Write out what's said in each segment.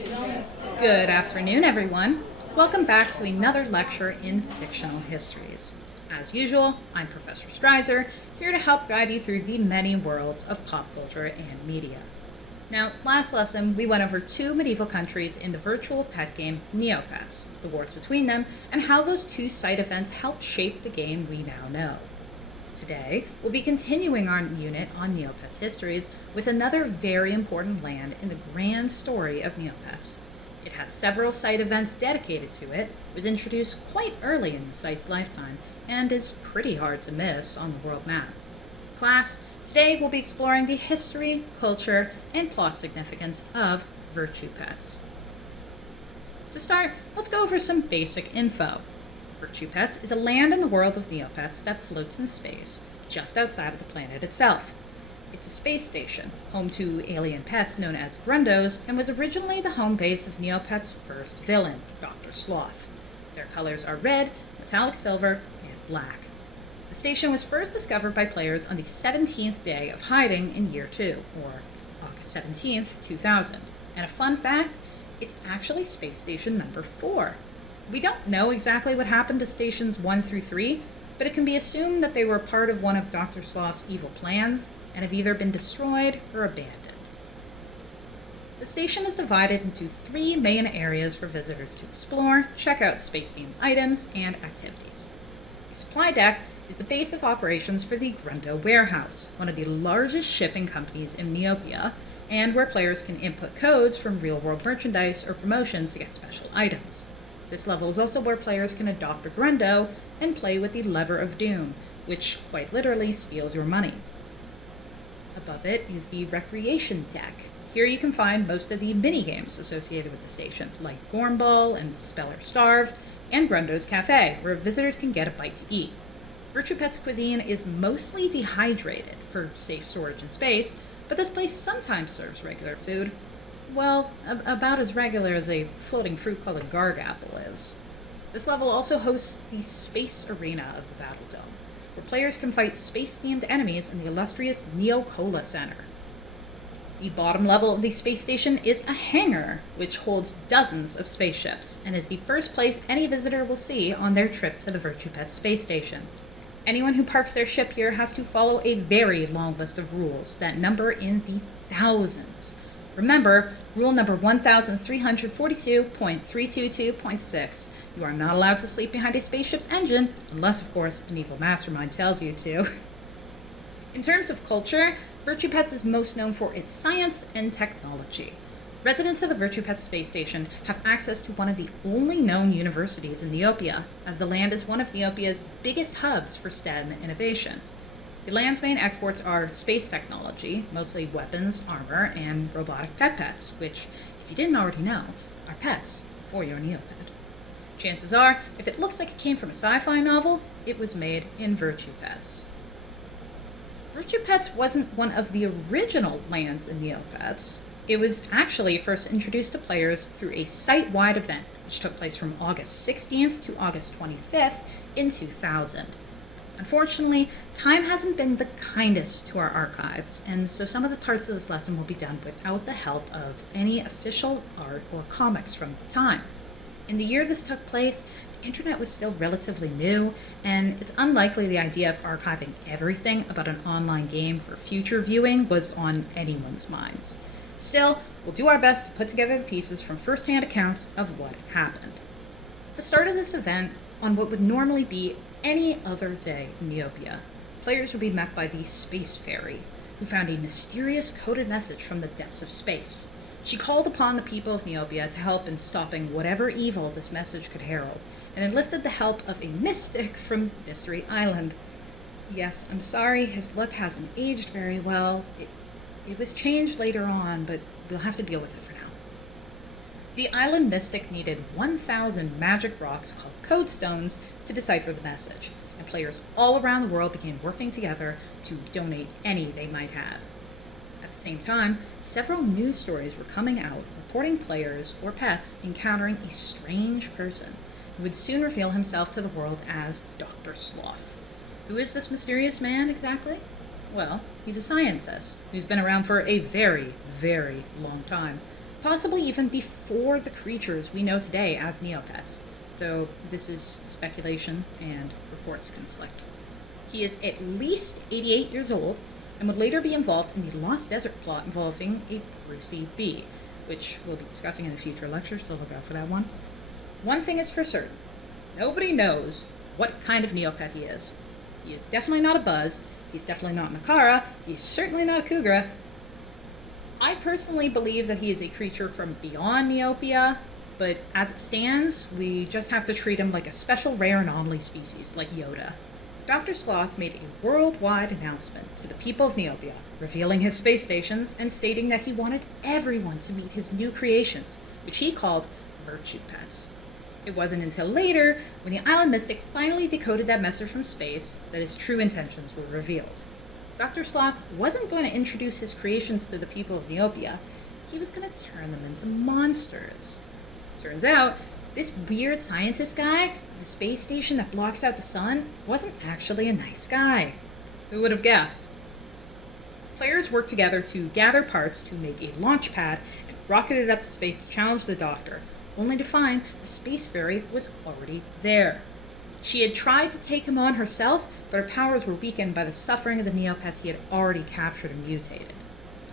Good afternoon, everyone. Welcome back to another lecture in Fictional Histories. As usual, I'm Professor Streiser, here to help guide you through the many worlds of pop culture and media. Now, last lesson, we went over two medieval countries in the virtual pet game Neopets, the wars between them, and how those two side events helped shape the game we now know. Today, we'll be continuing our unit on Neopets histories with another very important land in the grand story of Neopets. It had several site events dedicated to it, was introduced quite early in the site's lifetime, and is pretty hard to miss on the world map. Class, today we'll be exploring the history, culture, and plot significance of Virtupets. To start, let's go over some basic info. Virtupets is a land in the world of Neopets that floats in space, just outside of the planet itself. It's a space station, home to alien pets known as Grundos, and was originally the home base of Neopets' first villain, Dr. Sloth. Their colors are red, metallic silver, and black. The station was first discovered by players on the 17th day of hiding in Year 2, or August 17th, 2000. And a fun fact, it's actually Space Station number 4. We don't know exactly what happened to Stations 1 through 3, but it can be assumed that they were part of one of Dr. Sloth's evil plans, and have either been destroyed or abandoned. The station is divided into 3 main areas for visitors to explore, check out space-themed items, and activities. The supply deck is the base of operations for the Grundo Warehouse, one of the largest shipping companies in Neopia, and where players can input codes from real-world merchandise or promotions to get special items. This level is also where players can adopt a Grundo and play with the Lever of Doom, which quite literally steals your money. Above it is the Recreation deck. Here you can find most of the mini-games associated with the station, like Gormball and Spell or Starve, and Grundo's Cafe, where visitors can get a bite to eat. Virtupets' cuisine is mostly dehydrated for safe storage in space, but this place sometimes serves regular food. Well, about as regular as a floating fruit called a Garg apple is. This level also hosts the Space Arena of the Battle Dome, where players can fight space-themed enemies in the illustrious Neo-Cola Center. The bottom level of the space station is a hangar, which holds dozens of spaceships, and is the first place any visitor will see on their trip to the Virtupets space station. Anyone who parks their ship here has to follow a very long list of rules that number in the thousands. Remember, rule number 1342.322.6. You are not allowed to sleep behind a spaceship's engine, unless, of course, an evil mastermind tells you to. In terms of culture, Virtupets is most known for its science and technology. Residents of the Virtupets space station have access to one of the only known universities in Neopia, as the land is one of Neopia's biggest hubs for STEM innovation. The land's main exports are space technology, mostly weapons, armor, and robotic pets, which, if you didn't already know, are pets for your Neopet. Chances are, if it looks like it came from a sci-fi novel, it was made in Virtupets. Virtupets wasn't one of the original lands in Neopets. It was actually first introduced to players through a site-wide event, which took place from August 16th to August 25th in 2000. Unfortunately, time hasn't been the kindest to our archives, and so some of the parts of this lesson will be done without the help of any official art or comics from the time. In the year this took place, the internet was still relatively new, and it's unlikely the idea of archiving everything about an online game for future viewing was on anyone's minds. Still, we'll do our best to put together the pieces from first-hand accounts of what happened. At the start of this event, on what would normally be any other day in Neopia, players would be met by the Space Fairy, who found a mysterious coded message from the depths of space. She called upon the people of Neopia to help in stopping whatever evil this message could herald, and enlisted the help of a mystic from Mystery Island. Yes, I'm sorry, his look hasn't aged very well. It was changed later on, but we'll have to deal with it for now. The island mystic needed 1,000 magic rocks called code stones to decipher the message, and players all around the world began working together to donate any they might have. At the same time, several news stories were coming out reporting players or pets encountering a strange person who would soon reveal himself to the world as Dr. Sloth. Who is this mysterious man exactly? Well, he's a scientist who's been around for a very, very long time. possibly even before the creatures we know today as Neopets, though this is speculation and reports conflict. He is at least 88 years old and would later be involved in the Lost Desert plot involving a Brucey bee, which we'll be discussing in a future lecture, so look out for that one. One thing is for certain, nobody knows what kind of Neopet he is. He is definitely not a Buzz, he's definitely not Makara, he's certainly not a Kugra. I personally believe that he is a creature from beyond Neopia, but as it stands, we just have to treat him like a special rare anomaly species, like Yoda. Dr. Sloth made a worldwide announcement to the people of Neopia, revealing his space stations and stating that he wanted everyone to meet his new creations, which he called Virtupets. It wasn't until later, when the Island Mystic finally decoded that message from space, that his true intentions were revealed. Dr. Sloth wasn't going to introduce his creations to the people of Neopia, he was going to turn them into monsters. Turns out, this weird scientist guy with the space station that blocks out the sun wasn't actually a nice guy. Who would have guessed? Players worked together to gather parts to make a launch pad and rocket it up to space to challenge the Doctor, only to find the space fairy was already there. She had tried to take him on herself, but her powers were weakened by the suffering of the Neopets he had already captured and mutated.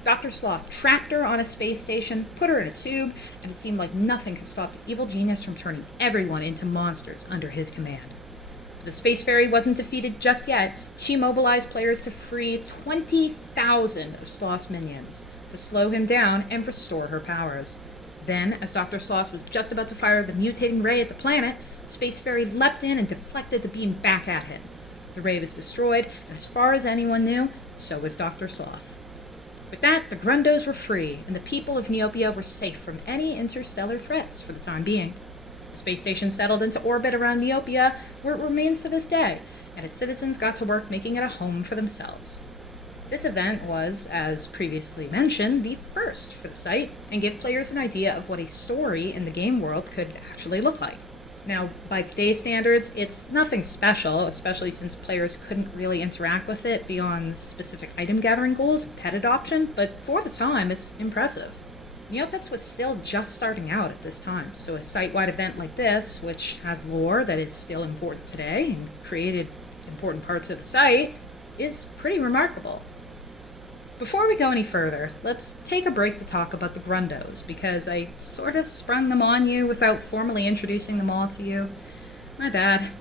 Dr. Sloth trapped her on a space station, put her in a tube, and it seemed like nothing could stop the evil genius from turning everyone into monsters under his command. But the space fairy wasn't defeated just yet. She mobilized players to free 20,000 of Sloth's minions, to slow him down and restore her powers. Then, as Dr. Sloth was just about to fire the mutating ray at the planet, Space Fairy leapt in and deflected the beam back at him. The ray was destroyed, and as far as anyone knew, so was Dr. Sloth. With that, the Grundos were free, and the people of Neopia were safe from any interstellar threats for the time being. The space station settled into orbit around Neopia, where it remains to this day, and its citizens got to work making it a home for themselves. This event was, as previously mentioned, the first for the site, and gave players an idea of what a story in the game world could actually look like. Now, by today's standards, it's nothing special, especially since players couldn't really interact with it beyond specific item gathering goals and pet adoption, but for the time, it's impressive. Neopets was still just starting out at this time, so a site-wide event like this, which has lore that is still important today and created important parts of the site, is pretty remarkable. Before we go any further, let's take a break to talk about the Grundos, because I sort of sprung them on you without formally introducing them all to you. My bad.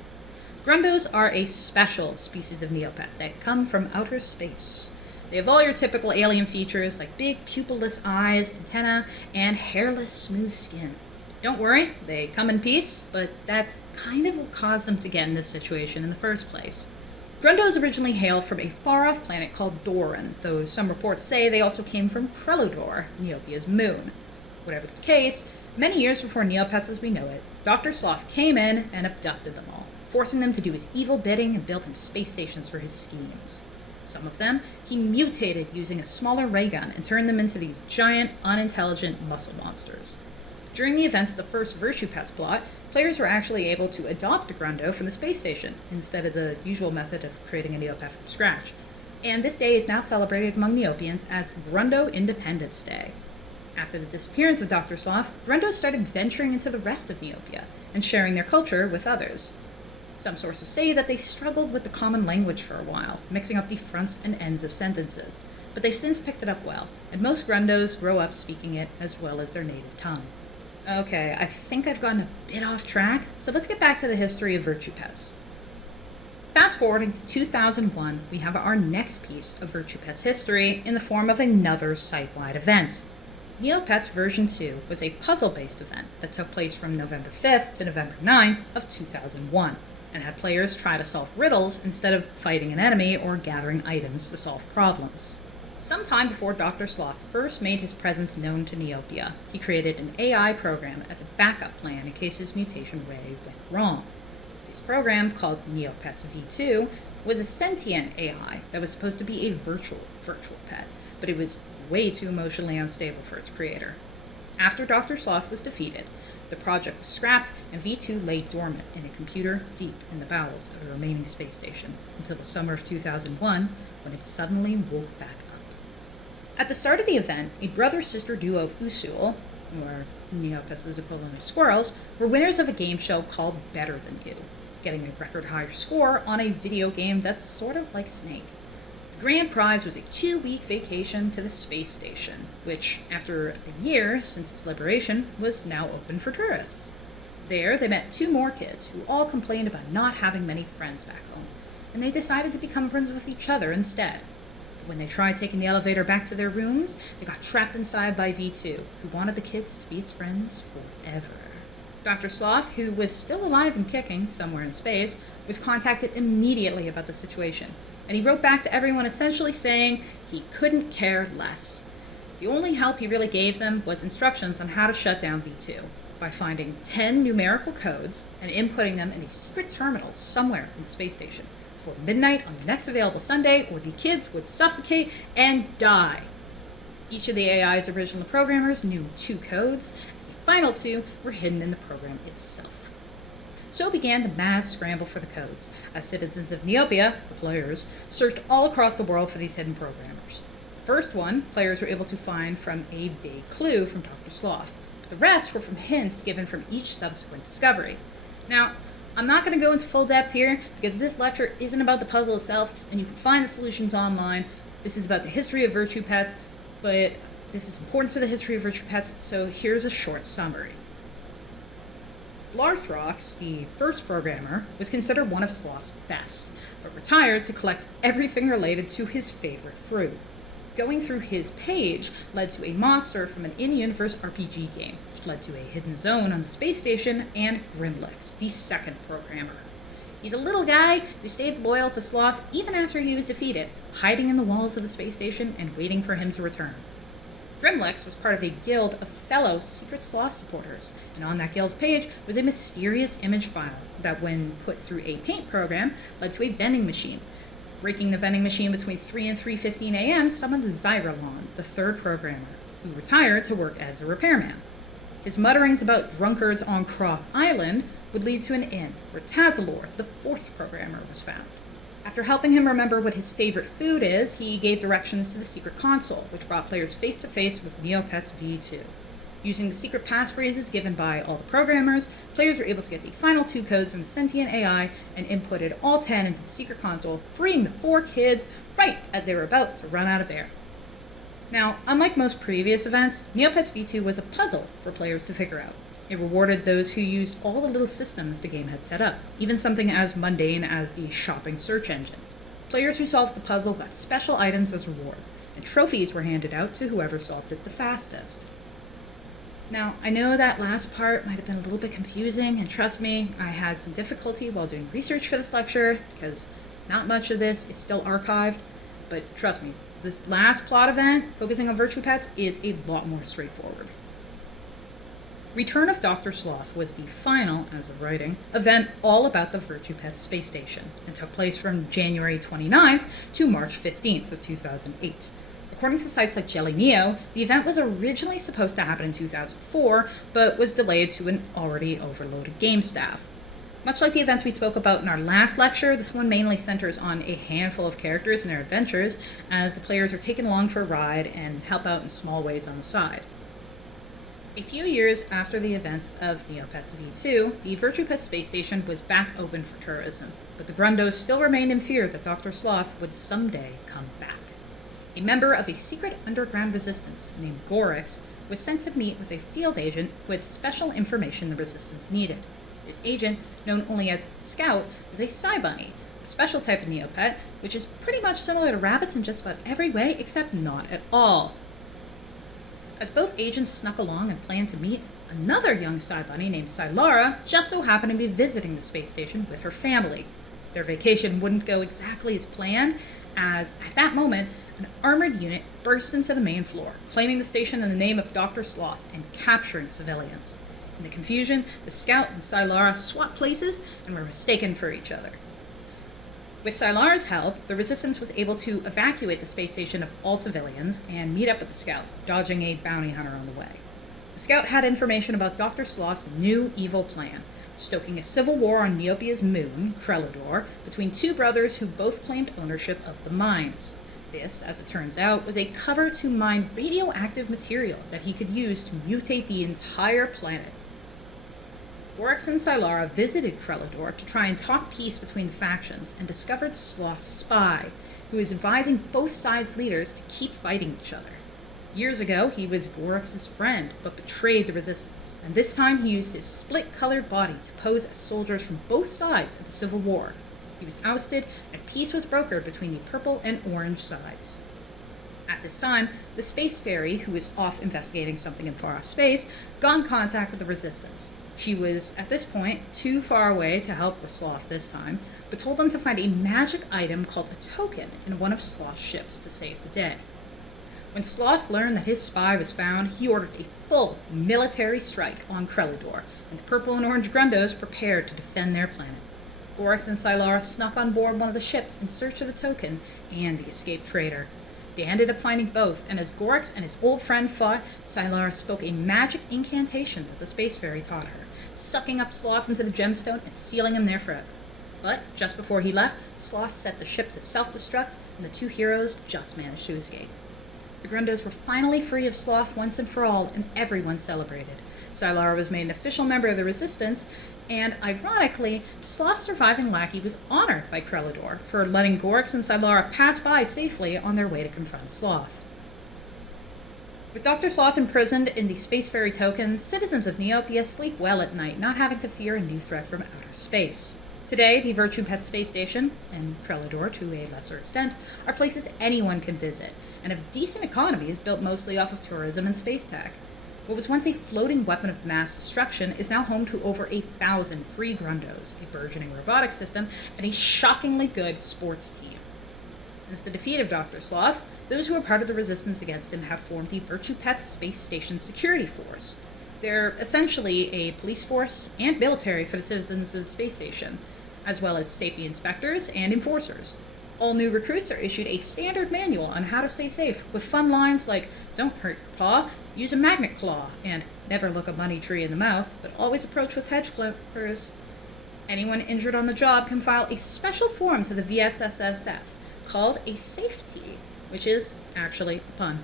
Grundos are a special species of Neopet that come from outer space. They have all your typical alien features like big pupilless eyes, antennae, and hairless smooth skin. Don't worry, they come in peace, but that's kind of what caused them to get in this situation in the first place. Grundos originally hailed from a far-off planet called Doran, though some reports say they also came from Preludor, Neopia's moon. Whatever's the case, many years before Neopets as we know it, Dr. Sloth came in and abducted them all, forcing them to do his evil bidding and build him space stations for his schemes. Some of them he mutated using a smaller ray gun and turned them into these giant, unintelligent muscle monsters. During the events of the first Virtupets plot, players were actually able to adopt a Grundo from the space station, instead of the usual method of creating a Neopet from scratch. And this day is now celebrated among Neopians as Grundo Independence Day. After the disappearance of Dr. Sloth, Grundos started venturing into the rest of Neopia, and sharing their culture with others. Some sources say that they struggled with the common language for a while, mixing up the fronts and ends of sentences, but they've since picked it up well, and most Grundos grow up speaking it as well as their native tongue. Okay, I think I've gotten a bit off track, so let's get back to the history of Virtupets. Fast forwarding to 2001, we have our next piece of Virtupets history in the form of another site-wide event. Neopets version 2 was a puzzle-based event that took place from November 5th to November 9th of 2001, and had players try to solve riddles instead of fighting an enemy or gathering items to solve problems. Sometime before Dr. Sloth first made his presence known to Neopia, he created an AI program as a backup plan in case his mutation ray went wrong. This program, called Neopets V2, was a sentient AI that was supposed to be a virtual pet, but it was way too emotionally unstable for its creator. After Dr. Sloth was defeated, the project was scrapped and V2 lay dormant in a computer deep in the bowels of the remaining space station until the summer of 2001, when it suddenly woke back up. At the start of the event, a brother-sister duo of Usul, or Neopets' equivalent of squirrels, were winners of a game show called Better Than You, getting a record high score on a video game that's sort of like Snake. The grand prize was a 2-week vacation to the space station, which, after a year since its liberation, was now open for tourists. There, they met 2 more kids who all complained about not having many friends back home, and they decided to become friends with each other instead. But when they tried taking the elevator back to their rooms, they got trapped inside by V2, who wanted the kids to be its friends forever. Dr. Sloth, who was still alive and kicking somewhere in space, was contacted immediately about the situation, and he wrote back to everyone essentially saying he couldn't care less. The only help he really gave them was instructions on how to shut down V2 by finding 10 numerical codes and inputting them in a secret terminal somewhere in the space station before midnight on the next available Sunday, or the kids would suffocate and die. Each of the AI's original programmers knew 2 codes, and the final 2 were hidden in the program itself. So began the mad scramble for the codes, as citizens of Neopia, the players, searched all across the world for these hidden programmers. The first one, players were able to find from a vague clue from Dr. Sloth. The rest were from hints given from each subsequent discovery. Now, I'm not going to go into full depth here because this lecture isn't about the puzzle itself, and you can find the solutions online. This is about the history of Virtupets, but this is important to the history of Virtupets, so here's a short summary. Blarthrox, the first programmer, was considered one of Sloth's best, but retired to collect everything related to his favorite fruit. Going through his page led to a monster from an in-universe RPG game, which led to a hidden zone on the space station, and Grimlex, the second programmer. He's a little guy who stayed loyal to Sloth even after he was defeated, hiding in the walls of the space station and waiting for him to return. Grimlex was part of a guild of fellow secret Sloth supporters, and on that guild's page was a mysterious image file that, when put through a paint program, led to a vending machine. Breaking the vending machine between 3 and 3:15 a.m. summoned Zyralon, the third programmer, who retired to work as a repairman. His mutterings about drunkards on Croc Island would lead to an inn, where Tazalor, the fourth programmer, was found. After helping him remember what his favorite food is, he gave directions to the secret console, which brought players face to face with Neopets V2. Using the secret passphrases given by all the programmers, players were able to get the final 2 codes from the sentient AI and inputted all 10 into the secret console, freeing the 4 kids right as they were about to run out of air. Now, unlike most previous events, Neopets V2 was a puzzle for players to figure out. It rewarded those who used all the little systems the game had set up, even something as mundane as the shopping search engine. Players who solved the puzzle got special items as rewards, and trophies were handed out to whoever solved it the fastest. Now, I know that last part might have been a little bit confusing, and trust me, I had some difficulty while doing research for this lecture, because not much of this is still archived, but trust me, this last plot event, focusing on Virtupets, is a lot more straightforward. Return of Dr. Sloth was the final, as of writing, event all about the Virtupets space station, and took place from January 29th to March 15th of 2008. According to sites like Jelly Neo, the event was originally supposed to happen in 2004, but was delayed to an already overloaded game staff. Much like the events we spoke about in our last lecture, this one mainly centers on a handful of characters and their adventures, as the players are taken along for a ride and help out in small ways on the side. A few years after the events of Neopets V2, the Virtupets space station was back open for tourism, but the Grundos still remained in fear that Dr. Sloth would someday come back. A member of a secret underground resistance named Gorix was sent to meet with a field agent who had special information the resistance needed. This agent, known only as Scout, was a Cybunny, a special type of Neopet, which is pretty much similar to rabbits in just about every way, except not at all. As both agents snuck along and planned to meet, another young Cybunny named Sylara just so happened to be visiting the space station with her family. Their vacation wouldn't go exactly as planned, as at that moment, an armored unit burst into the main floor, claiming the station in the name of Dr. Sloth and capturing civilians. In the confusion, the Scout and Sylara swapped places and were mistaken for each other. With Sylara's help, the Resistance was able to evacuate the space station of all civilians and meet up with the Scout, dodging a bounty hunter on the way. The Scout had information about Dr. Sloth's new evil plan, stoking a civil war on Neopia's moon, Krelidor, between 2 brothers who both claimed ownership of the mines. This, as it turns out, was a cover to mine radioactive material that he could use to mutate the entire planet. Gorix and Sylara visited Krelidor to try and talk peace between the factions and discovered Sloth's spy, who was advising both sides' leaders to keep fighting each other. Years ago, he was Gorix's friend, but betrayed the resistance, and this time he used his split-colored body to pose as soldiers from both sides of the Civil War. He was ousted, and peace was brokered between the purple and orange sides. At this time, the Space Fairy, who was off investigating something in far-off space, got in contact with the Resistance. She was, at this point, too far away to help with Sloth this time, but told them to find a magic item called a token in one of Sloth's ships to save the day. When Sloth learned that his spy was found, he ordered a full military strike on Krelidor, and the purple and orange Grundos prepared to defend their planet. Gorix and Sylara snuck on board one of the ships in search of the token and the escaped traitor. They ended up finding both, and as Gorix and his old friend fought, Sylara spoke a magic incantation that the Space Fairy taught her, sucking up Sloth into the gemstone and sealing him there forever. But just before he left, Sloth set the ship to self-destruct, and the two heroes just managed to escape. The Grundos were finally free of Sloth once and for all, and everyone celebrated. Sylara was made an official member of the Resistance, and ironically, Sloth's surviving lackey was honored by Krelidor for letting Gorix and Sylara pass by safely on their way to confront Sloth. With Dr. Sloth imprisoned in the Space Fairy token, citizens of Neopets sleep well at night, not having to fear a new threat from outer space. Today, the Virtupets space station, and Krelidor to a lesser extent, are places anyone can visit, and have decent economies built mostly off of tourism and space tech. What was once a floating weapon of mass destruction is now home to over 1,000 free Grundos, a burgeoning robotics system, and a shockingly good sports team. Since the defeat of Dr. Sloth, those who are part of the resistance against him have formed the Virtupets Space Station Security Force. They're essentially a police force and military for the citizens of the space station, as well as safety inspectors and enforcers. All new recruits are issued a standard manual on how to stay safe, with fun lines like, "Don't hurt your paw, use a magnet claw," and "Never look a money tree in the mouth, but always approach with hedge clippers." Anyone injured on the job can file a special form to the VSSSF called a safety, which is actually a pun.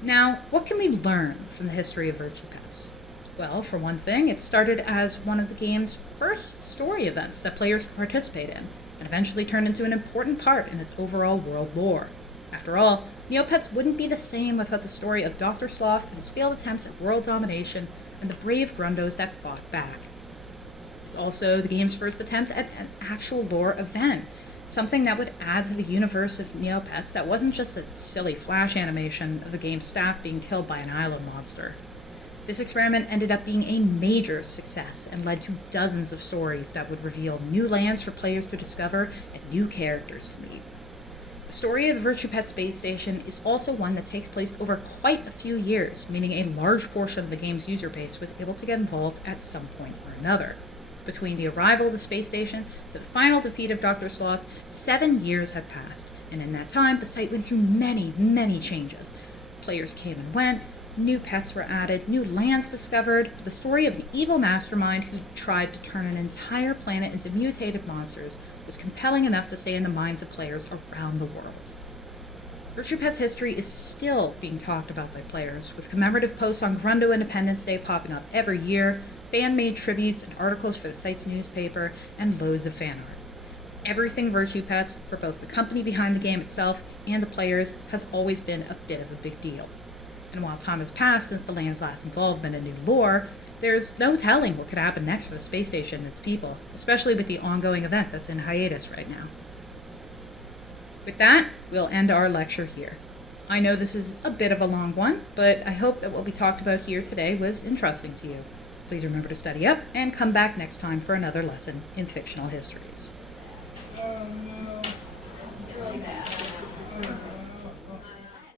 Now, what can we learn from the history of Virtupets? Well, for one thing, it started as one of the game's first story events that players could participate in, and eventually turned into an important part in its overall world lore. After all, Neopets wouldn't be the same without the story of Dr. Sloth and his failed attempts at world domination, and the brave Grundos that fought back. It's also the game's first attempt at an actual lore event, something that would add to the universe of Neopets that wasn't just a silly flash animation of the game's staff being killed by an island monster. This experiment ended up being a major success and led to dozens of stories that would reveal new lands for players to discover and new characters to meet. The story of the Virtupets space station is also one that takes place over quite a few years, meaning a large portion of the game's user base was able to get involved at some point or another. Between the arrival of the space station to the final defeat of Dr. Sloth, 7 years had passed, and in that time the site went through many, many changes. Players came and went, new pets were added, new lands discovered, but the story of the evil mastermind who tried to turn an entire planet into mutated monsters was compelling enough to stay in the minds of players around the world. Virtupets history is still being talked about by players, with commemorative posts on Grundo Independence Day popping up every year, fan-made tributes and articles for the site's newspaper, and loads of fan art. Everything Virtupets, for both the company behind the game itself and the players, has always been a bit of a big deal. And while time has passed since the land's last involvement in new lore, there's no telling what could happen next for the space station and its people, especially with the ongoing event that's in hiatus right now. With that, we'll end our lecture here. I know this is a bit of a long one, but I hope that what we talked about here today was interesting to you. Please remember to study up and come back next time for another lesson in fictional histories.